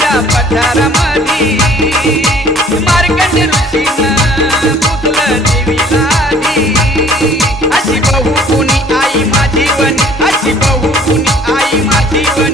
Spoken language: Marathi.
त्या पठारामधी मार्कंड ऋषीनं पुजलं देवीला आधी। अशी बहु कुणी आई माझी वनी, अशी बहु कुणी आई माझी वनी।